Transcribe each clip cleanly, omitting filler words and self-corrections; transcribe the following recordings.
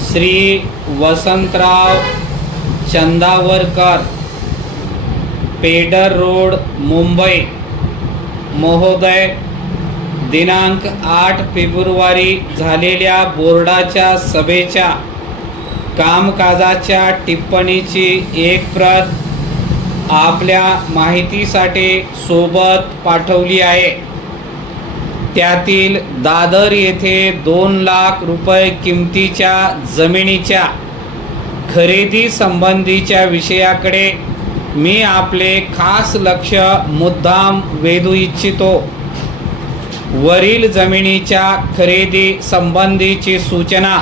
Shri Vasantrao Chandavarkar, Peddar road, Mumbai महोदय, दिनांक 8 February झालेल्या बोर्डाच्या सभेच्या कामकाजाच्या टिप्पणीची एक प्रत आपल्या माहितीसाठी सोबत पाठवली आहे. त्यातील दादर येथे 2 लाख रुपये किमतीच्या जमिनीच्या खरेदी संबंधीच्या विषयाकडे मी आपले खास लक्ष मुद्दाम वेधू इच्छितो. वरील जमिनीच्या खरेदी संबंधीची सूचना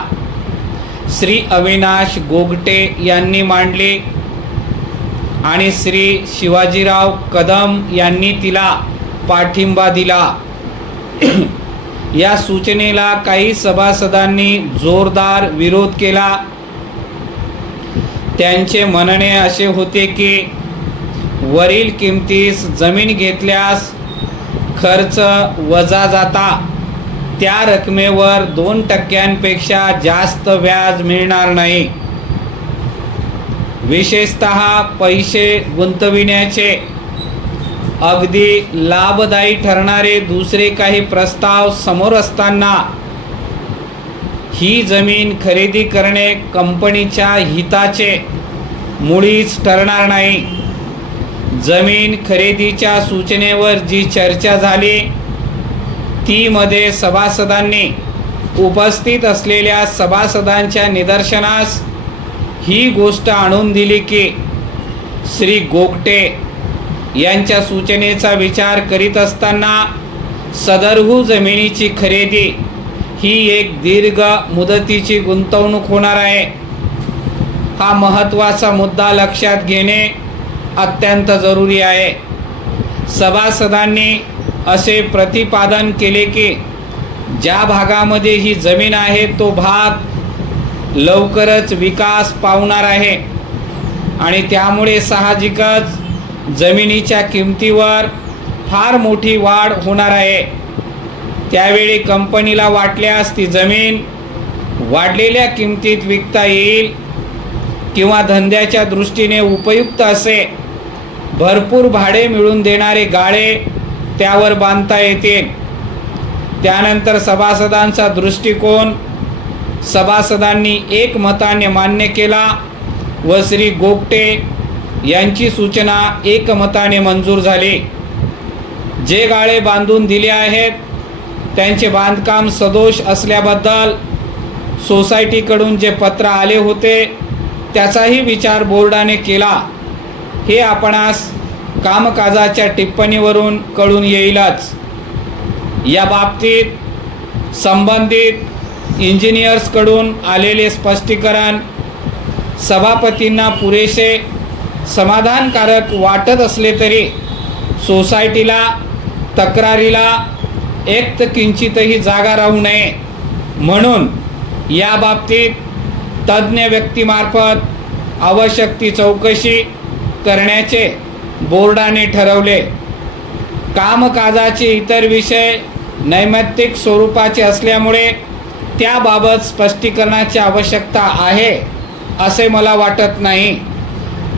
श्री अविनाश गोगटे यांनी मांडली आणि श्री शिवाजीराव कदम यांनी तिला पाठिंबा दिला. या सूचनेला काही सभासदांनी जोरदार विरोध केला. त्यांचे म्हणणे असे होते की वरील किमतीस जमीन घेतल्यास खर्च वजा जाता त्या रकमेवर 2% जास्त व्याज मिळणार नाही. विशेषतः पैसे गुंतविण्याचे अगदी लाभदायी ठरणारे दुसरे काही प्रस्ताव समोर असताना ही जमीन खरेदी करणे कंपनीच्या हिताचे मुळीच ठरणार नाही. जमीन खरेदीच्या सूचनेवर जी चर्चा झाली ती मध्ये सभासदांनी उपस्थित असलेल्या सभासदांच्या निदर्शनास ही गोष्ट आणून दिली की श्री गोगटे यांच्या सूचनेचा विचार करीत असताना सदरहू जमिनीची खरेदी ही एक दीर्घ मुदतीची गुंतवणूक होणार आहे. हा महत्त्वाचा मुद्दा लक्षात घेणे अत्यंत जरुरी आहे. सभासदांनी असे प्रतिपादन केले की ज्या भागामध्ये ही जमीन आहे तो भाग लवकरच विकास पावणार आहे आणि त्यामुळे साहजिकच जमिनीच्या किमतीवर फार मोठी वाढ होणार आहे. त्यावेळी कंपनीला वाटल्यास ती जमीन वाढलेल्या किमतीत विकता येईल किंवा धंद्याच्या दृष्टीने उपयुक्त असे भरपूर भाडे मिळून देणारे गाळे त्यावर बांधता येतील. त्यानंतर सभासदांचा दृष्टिकोन सभासदांनी एकमताने मान्य केला व श्री गोगटे यांची सूचना एकमताने मंजूर झाली. जे गाळे बांधून दिले आहेत त्यांचे बांधकाम सदोष असल्याबद्दल सोसायटीकडून जे पत्र आले होते त्याचाही विचार बोर्डाने केला हे आपणास कामकाजाच्या टिप्पणीवरून कळून येईलच. या बाबतीत संबंधित इंजिनियर्सकडून आलेले स्पष्टीकरण सभापतींना पुरेसे समाधानकारक वाटत असले तरी सोसायटीला तक्रारीला एक किंचितही जागा राहू नये म्हणून या बाबतीत तज्ज्ञ व्यक्तीमार्फत आवश्यक ती चौकशी करण्याचे बोर्डाने ठरवले. कामकाजाचे इतर विषय नैमित्तिक स्वरूपाचे असल्यामुळे त्याबाबत स्पष्टीकरणाची आवश्यकता आहे असे मला वाटत नाही.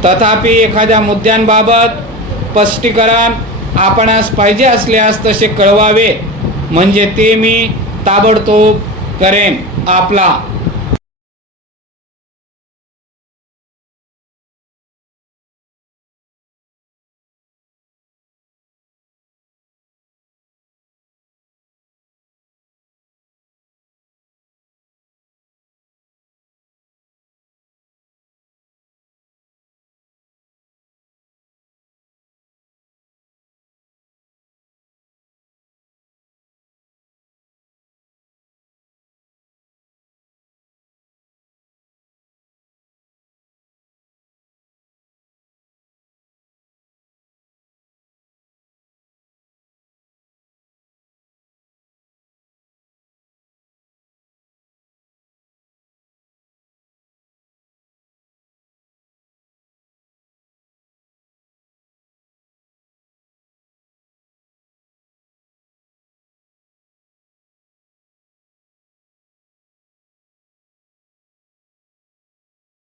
तथापि एखाद्या मुद्द्यांबाबत स्पष्टीकरण आपणास पाहिजे असल्यास तसे कळवावे म्हणजे ते मी ताबडतोब करेन. आपला